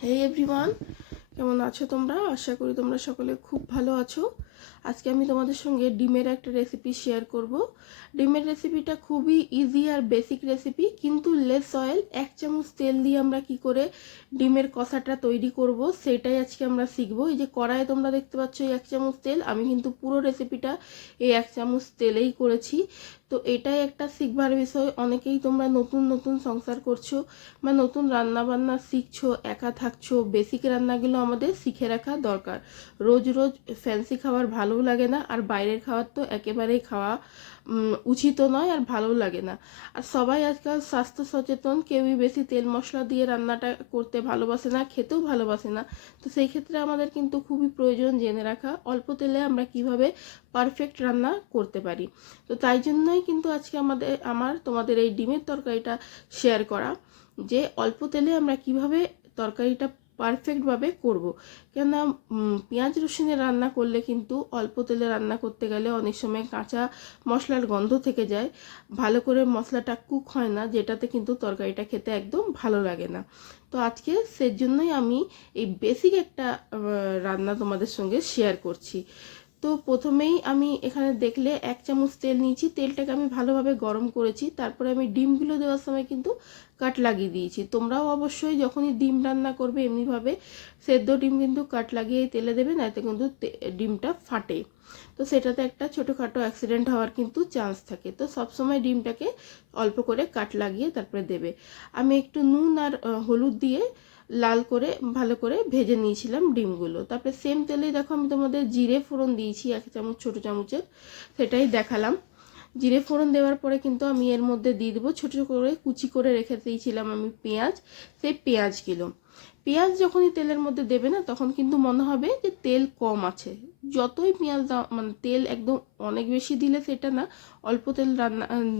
হেই everyone, কেমন আছো তোমরা? আশা করি তোমরা সকলে খুব ভালো আছো। আজকে আমি তোমাদের সঙ্গে ডিমের একটা রেসিপি শেয়ার করব। ডিমের রেসিপিটা খুবই ইজি আর বেসিক রেসিপি, কিন্তু লেস অয়েল। 1 চামচ তেল দিয়ে আমরা কি করে ডিমের কষাটা তৈরি করব সেটাই আজকে আমরা শিখবো। এই যে কড়াইয়ে তোমরা দেখতে পাচ্ছ এই 1 চামচ তেল, আমি কিন্তু পুরো রেসিপিটা এই 1 চামচ তেলেই করেছি। তো এটাই একটা শিখবার বিষয়। অনেকেই তোমরা নতুন নতুন সংসার করছো বা নতুন রান্না বান্না শিখছো, একা থাকছো, বেসিক রান্নাগুলো আমাদের শিখে রাখা দরকার। রোজ রোজ ফ্যান্সি খাবার ভালোও লাগে না, আর বাইরের খাবার তো একেবারেই খাওয়া উচিতও নয় আর ভালোও লাগে না। আর সবাই আজকাল স্বাস্থ্য সচেতন, কেউই বেশি তেল মশলা দিয়ে রান্নাটা করতে ভালোবাসে না, খেতেও ভালোবাসে না। তো সেই ক্ষেত্রে আমাদের কিন্তু খুবই প্রয়োজন জেনে রাখা অল্প তেলে আমরা কিভাবে পারফেক্ট রান্না করতে পারি। তো তাই জন্যই কিন্তু আজকে তোমাদের এই ডিমের তরকারিটা শেয়ার করা, যে অল্প তেলে আমরা কিভাবে তরকারিটা পারফেক্টভাবে করব। কেননা পেঁয়াজ রসুনের রান্না করলে কিন্তু অল্প তেলে রান্না করতে গেলে অনেক সময় কাঁচা মশলার গন্ধ থেকে যায়, ভালো করে মশলাটা কুক হয় না, যেটাতে কিন্তু তরকারিটা খেতে একদম ভালো লাগে না। তো আজকে সেজন্যই আমি এই বেসিক একটা রান্না তোমাদের সঙ্গে শেয়ার করছি। তো প্রথমেই আমি এখানে দেখলে 1 চামচ তেল নিয়েছি, তেলটাকে আমি ভালোভাবে গরম করেছি। তারপরে আমি ডিমগুলো দেওয়ার সময় কিন্তু কাট লাগিয়ে দিয়েছি। তোমরাও অবশ্যই যখনই ডিম রান্না করবে এমনিভাবে সেদ্ধ ডিম কিন্তু কাট লাগিয়ে তেলে দেবে, না এতে কিন্তু ডিমটা ফাটে। তো সেটাতে একটা ছোটোখাটো অ্যাক্সিডেন্ট হওয়ার কিন্তু চান্স থাকে। তো সবসময় ডিমটাকে অল্প করে কাট লাগিয়ে তারপরে দেবে। আমি একটু নুন আর হলুদ দিয়ে লাল করে ভালো করে ভেজে নিয়েছিলাম ডিমগুলো। তারপরে সেম তেলেই দেখো আমি তোমাদের জিরে ফোড়ন দিয়েছি 1 চামচ, ছোটো চামচের, সেটাই দেখালাম। জিরে ফোড়ন দেওয়ার পরে কিন্তু আমি এর মধ্যে দিয়ে দেবো ছোটো করে কুচি করে রেখে দিয়েছিলাম আমি পেঁয়াজ, সেই পেঁয়াজগুলো। পেঁয়াজ যখনই তেলের মধ্যে দেবে না তখন কিন্তু মনে হবে যে তেল কম আছে। যতই পেঁয়াজ দাও, মানে তেল একদম অনেক বেশি দিলে সেটা না, অল্প তেল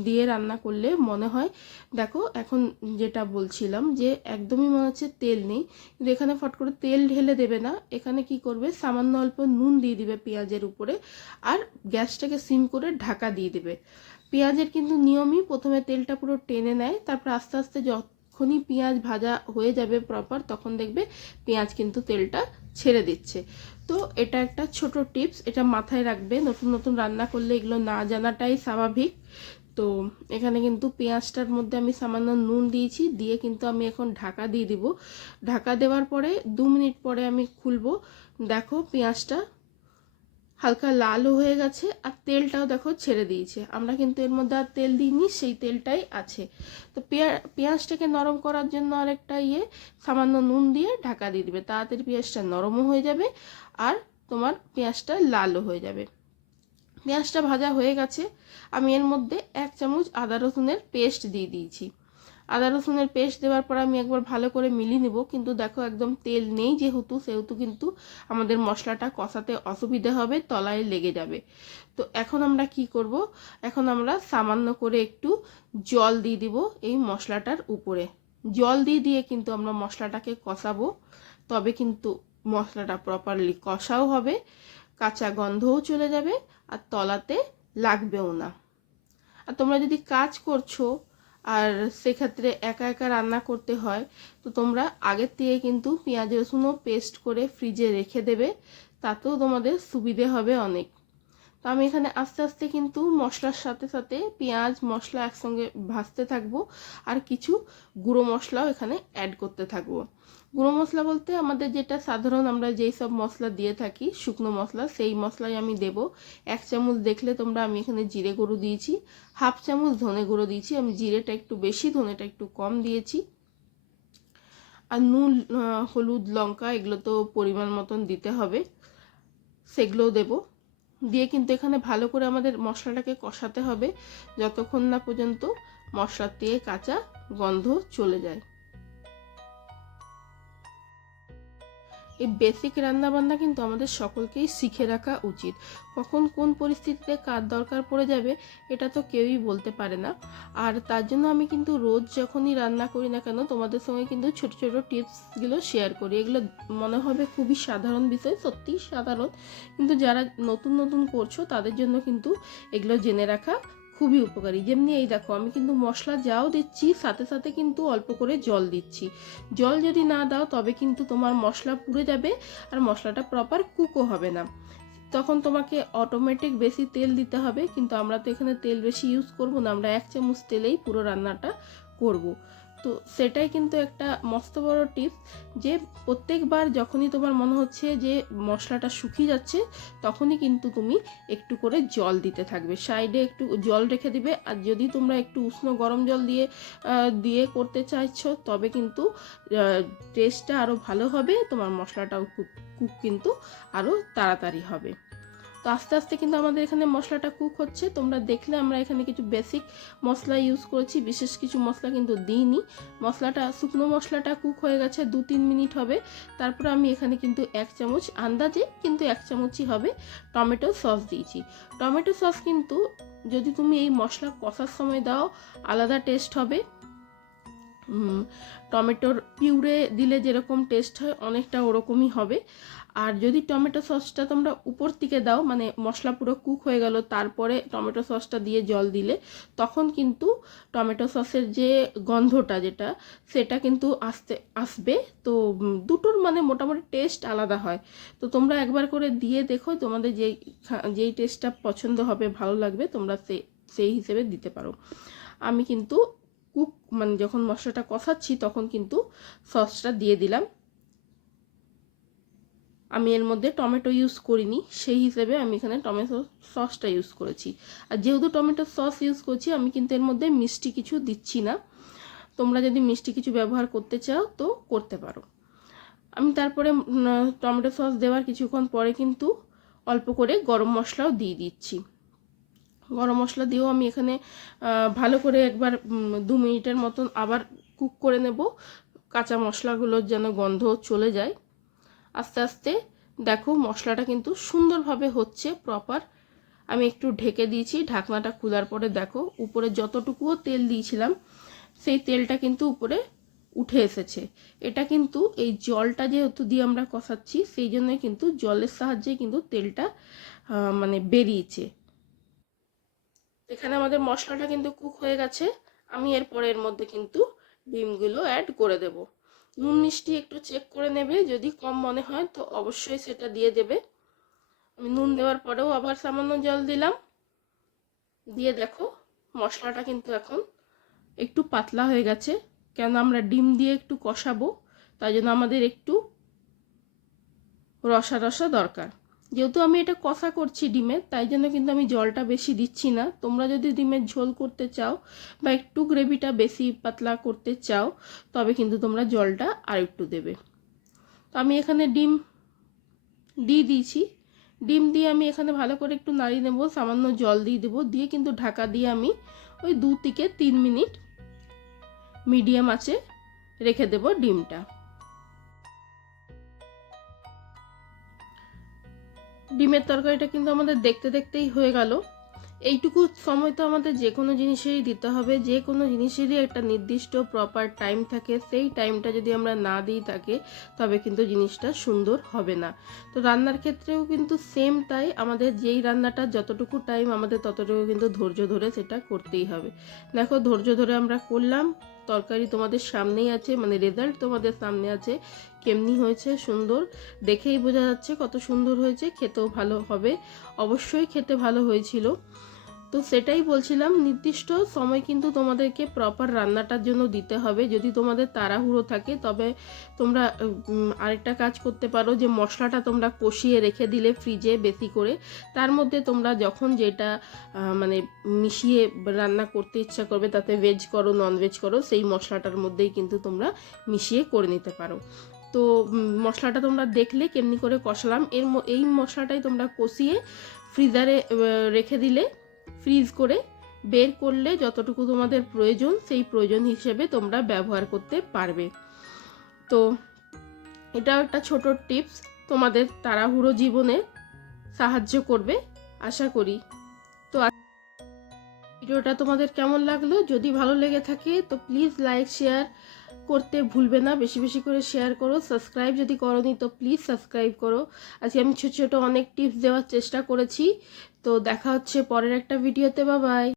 দিয়ে রান্না করলে মনে হয়, দেখো এখন যেটা বলছিলাম যে একদমই মনে হচ্ছে তেল নেই, কিন্তু এখানে ফট করে তেল ঢেলে দেবে না। এখানে কি করবে, সামান্য অল্প নুন দিয়ে দিবে পেঁয়াজের উপরে, আর গ্যাসটাকে সিম করে ঢাকা দিয়ে দেবে। পেঁয়াজের কিন্তু নিয়মই প্রথমে তেলটা পুরো টেনে নেয়, তারপর আস্তে আস্তে যখনই পেঁয়াজ ভাজা হয়ে যাবে প্রপার, তখন দেখবে পেঁয়াজ কিন্তু তেলটা ছেড়ে দিচ্ছে। তো এটা একটা ছোট টিপস, এটা মাথায় রাখবে। নতুন নতুন রান্না করলে এগুলো না জানাটাই স্বাভাবিক। তো এখানে কিন্তু পেঁয়াজটার মধ্যে আমি সামান্য নুন দিয়েছি, দিয়ে কিন্তু আমি এখন ঢাকা দিয়ে দিব। ঢাকা দেওয়ার পরে 2 মিনিট পরে আমি খুলবো। দেখো পেঁয়াজটা হালকা লালও হয়ে গেছে, আর তেলটাও দেখো ছেড়ে দিয়েছে। আমরা কিন্তু এর মধ্যে আর তেল দিইনি, সেই তেলটাই আছে। তো পেঁয়াজটাকে নরম করার জন্য আরেকটা সামান্য নুন দিয়ে ঢাকা দিয়ে দিবে, তাড়াতাড়ি পেঁয়াজটা নরমও হয়ে যাবে আর তোমার পেঁয়াজটা লালও হয়ে যাবে। পেঁয়াজটা ভাজা হয়ে গেছে, আমি এর মধ্যে 1 চামচ আদা রসুনের পেস্ট দিয়ে দিয়েছি। আদা রসুনের পেস্ট দেওয়ার পর আমি একবার ভালো করে মিলিয়ে নেব। কিন্তু দেখো একদম তেল নেই সেহেতু কিন্তু আমাদের মশলাটা কষাতে অসুবিধা হবে, তলায় লেগে যাবে। তো এখন আমরা কি করব, এখন আমরা সামান্য করে একটু জল দিয়ে দিব এই মশলাটার উপরে। জল দিয়ে দিয়ে কিন্তু আমরা মশলাটাকে কষাবো, তবে কিন্তু মশলাটা প্রপারলি কষাও হবে, কাঁচা গন্ধও চলে যাবে, আর তলাতে লাগবেও না। আর তোমরা যদি কাজ করছো আর সেক্ষেত্রে একা একা রান্না করতে হয়, তো তোমরা আগের থেকে কিন্তু পেঁয়াজ রসুনও পেস্ট করে ফ্রিজে রেখে দেবে, তাতেও তোমাদের সুবিধে হবে অনেক। তো আমি এখানে আস্তে আস্তে কিন্তু মশলার সাথে সাথে পেঁয়াজ মশলা একসঙ্গে ভাজতে থাকবো, আর কিছু গুঁড়ো মশলাও এখানে অ্যাড করতে থাকবো। গুঁড়ো মশলা বলতে আমাদের যেটা সাধারণ আমরা যেই সব মশলা দিয়ে থাকি শুকনো মশলা, সেই মশলাই আমি দেব। 1 চামচ দেখলে তোমরা আমি এখানে জিরে গুঁড়ো দিয়েছি, 1/2 চামচ ধনে গুঁড়ো দিয়েছি। আমি জিরেটা একটু বেশি, ধনেটা একটু কম দিয়েছি। আর নুন, হলুদ, লঙ্কা এগুলো তো পরিমাণ মতন দিতে হবে, সেগুলোও দেবো। দিয়ে কিন্তু এখানে ভালো করে আমাদের মশলাটাকে কষাতে হবে যতক্ষণ না পর্যন্ত মশলার থেকে কাঁচা গন্ধ চলে যায়। এই বেসিক রান্নাবান্না কিন্তু আমাদের সকলকেই শিখে রাখা উচিত। কখন কোন পরিস্থিতিতে কার দরকার পড়ে যাবে এটা তো কেউই বলতে পারে না। আর তার জন্য আমি কিন্তু রোজ যখনই রান্না করি না কেন তোমাদের সঙ্গে কিন্তু ছোট ছোট টিপসগুলো শেয়ার করি। এগুলো মনে হবে খুবই সাধারণ বিষয়, সত্যিই সাধারণ, কিন্তু যারা নতুন নতুন করছো তাদের জন্য কিন্তু এগুলো জেনে রাখা খুবই উপকারী। যেমনি এই দেখো আমি কিন্তু মশলা যাও দিচ্ছি সাথে সাথে কিন্তু অল্প করে জল দিচ্ছি। জল যদি না দাও তবে কিন্তু তোমার মশলা পুড়ে যাবে আর মশলাটা প্রপার কুকও হবে না। তখন তোমাকে অটোমেটিক বেশি তেল দিতে হবে, কিন্তু আমরা তো এখানে তেল বেশি ইউজ করব না, আমরা 1 চামচ তেলেই পুরো রান্নাটা করব। তো সেটাই কিন্তু একটা মস্ত বড় টিপস, যে প্রত্যেকবার যখনই তোমার মনে হচ্ছে যে মশলাটা শুকিয়ে যাচ্ছে তখনই কিন্তু তুমি একটু করে জল দিতে থাকবে, সাইডে একটু জল রেখে দিবে। আর যদি তোমরা একটু উষ্ণ গরম জল দিয়ে করতে চাইছো তবে কিন্তু টেস্টটা আরও ভালো হবে, তোমার মশলাটাও কুক কিন্তু আরও তাড়াতাড়ি হবে। তো আস্তে আস্তে কিন্তু আমাদের এখানে মশলাটা কুক হচ্ছে। তোমরা দেখলে আমরা এখানে কিছু বেসিক মশলা ইউজ করেছি, বিশেষ কিছু মশলা কিন্তু দিইনি। মশলাটা শুকনো মশলাটা কুক হয়ে গেছে, 2-3 মিনিট হবে। তারপর আমি এখানে কিন্তু 1 চামচ আন্দাজে, কিন্তু 1 চামচই হবে, টমেটো সস দিয়েছি। টমেটো সস কিন্তু যদি তুমি এই মশলা কষার সময় দাও আলাদা টেস্ট হবে। টমেটোর পিউরে দিলে যেরকম টেস্ট হয় অনেকটা ওরকমই হবে। আর যদি টমেটো সসটা তোমরা উপর থেকে দাও, মানে মশলা পুরো কুক হয়ে গেল তারপরে টমেটো সসটা দিয়ে জল দিলে, তখন কিন্তু টমেটো সসের যে গন্ধটা যেটা সেটা কিন্তু আসবে। তো দুটোর মানে মোটামুটি টেস্ট আলাদা হয়। তো তোমরা একবার করে দিয়ে দেখো, তোমাদের যেই টেস্টটা পছন্দ হবে ভালো লাগবে তোমরা সেই হিসেবে দিতে পারো। আমি কিন্তু মানে যখন মশলাটা কষাচ্ছি তখন কিন্তু সসটা দিয়ে দিলাম। আমি এর মধ্যে টমেটো ইউজ করিনি, সেই হিসেবে আমি এখানে টমেটো সসটা ইউজ করেছি। আর যেহেতু টমেটো সস ইউজ করছি আমি কিন্তু এর মধ্যে মিষ্টি কিছু দিচ্ছি না। তোমরা যদি মিষ্টি কিছু ব্যবহার করতে চাও তো করতে পারো। আমি তারপরে টমেটো সস দেওয়ার কিছুক্ষণ পরে কিন্তু অল্প করে গরম মশলাও দিয়ে দিচ্ছি। গরম মশলা দিয়েও আমি এখানে ভালো করে একবার 2 মিনিটের মতন আবার কুক করে নেব, কাঁচা মশলাগুলোর যেন গন্ধ চলে যায়। আস্তে আস্তে দেখো মশলাটা কিন্তু সুন্দরভাবে হচ্ছে প্রপার। আমি একটু ঢেকে দিয়েছি, ঢাকনাটা খোলার পরে দেখো উপরে যতটুকুও তেল দিয়েছিলাম সেই তেলটা কিন্তু উপরে উঠে এসেছে। এটা কিন্তু এই জলটা যেহেতু দিয়ে আমরা কষাচ্ছি সেই জন্যই কিন্তু জলের সাহায্যে কিন্তু তেলটা মানে বেরিয়েছে। এখানে আমাদের মশলাটা কিন্তু কুক হয়ে গেছে। আমি এরপরে এর মধ্যে কিন্তু ডিমগুলো অ্যাড করে দেব। নুন মিষ্টি একটু চেক করে নেবে, যদি কম মনে হয় তো অবশ্যই সেটা দিয়ে দেবে। আমি নুন দেওয়ার পরেও আবার সামান্য জল দিলাম, দিয়ে দেখো মশলাটা কিন্তু এখন একটু পাতলা হয়ে গেছে, কেন আমরা ডিম দিয়ে একটু কষাবো, তাই জন্য আমাদের একটু রসা রসা দরকার। যেহেতু আমি এটা কষা করছি ডিমের, তাই জন্য কিন্তু আমি জলটা বেশি দিচ্ছি না। তোমরা যদি ডিমের ঝোল করতে চাও বা একটু গ্রেভিটা বেশি পাতলা করতে চাও তবে কিন্তু তোমরা জলটা আর একটু দেবে। তো আমি এখানে ডিম দিয়ে দিয়েছি, ডিম দিয়ে আমি এখানে ভালো করে একটু নাড়িয়ে নেব, সামান্য জল দিয়ে দেবো, দিয়ে কিন্তু ঢাকা দিয়ে আমি ওই 2 থেকে 3 মিনিট মিডিয়াম আঁচে রেখে দেব ডিমটা। ডিমের তরকারিটা কিন্তু আমাদের দেখতে দেখতেই হয়ে গেল। এইটুকু সময় তো আমাদের যে কোনো জিনিসেরই দিতে হবে, যে কোনো জিনিসেরই একটা নির্দিষ্ট প্রপার টাইম থাকে, সেই টাইমটা যদি আমরা না দিই থাকে তবে কিন্তু জিনিসটা সুন্দর হবে না। তো রান্নার ক্ষেত্রেও কিন্তু সেম তাই, আমাদের যেই রান্নাটা যতটুকু টাইম আমাদের ততটুকু কিন্তু ধৈর্য ধরে সেটা করতেই হবে। দেখো ধৈর্য ধরে আমরা করলাম, তরকারি তোমাদের সামনেই আছে, মানে রেজাল্ট তোমাদের সামনে আছে, কেমনি হয়েছে সুন্দর দেখেই বোঝা যাচ্ছে কত সুন্দর হয়েছে, খেতেও ভালো হবে, অবশ্যই খেতে ভালো হয়েছিল। তো সেটাই বলছিলাম, নির্দিষ্ট সময় কিন্তু তোমাদেরকে প্রপার রান্নাটার জন্য দিতে হবে। যদি তোমাদের তাড়াহুড়ো থাকে তবে তোমরা আরেকটা কাজ করতে পারো, যে মশলাটা তোমরা কষিয়ে রেখে দিলে ফ্রিজে বেশি করে, তার মধ্যে তোমরা যখন যেটা মানে মিশিয়ে রান্না করতে ইচ্ছা করবে, তাতে ভেজ করো নন ভেজ করো, সেই মশলাটার মধ্যেই কিন্তু তোমরা মিশিয়ে করে নিতে পারো। তো মশলাটা তোমরা দেখলে কেমনি করে কষালাম, এই মশলাটাই তোমরা কষিয়ে ফ্রিজারে রেখে দিলে, ফ্রিজ করে বের করলে যতটুকু তোমাদের প্রয়োজন সেই প্রয়োজন হিসেবে তোমরা ব্যবহার করতে পারবে। তো এটাও একটা ছোট টিপস, তোমাদের তাড়াহুড়ো জীবনে সাহায্য করবে আশা করি। তো ভিডিওটা তোমাদের কেমন লাগলো, যদি ভালো লেগে থাকে তো প্লিজ লাইক শেয়ার করতে ভুলবে না, বেশি বেশি করে শেয়ার করো। সাবস্ক্রাইব যদি করোনি তো প্লিজ সাবস্ক্রাইব করো। আজকে আমি ছোট ছোট অনেক টিপস দেওয়ার চেষ্টা করেছি। তো দেখা হচ্ছে পরের একটা ভিডিওতে, বাই বাই।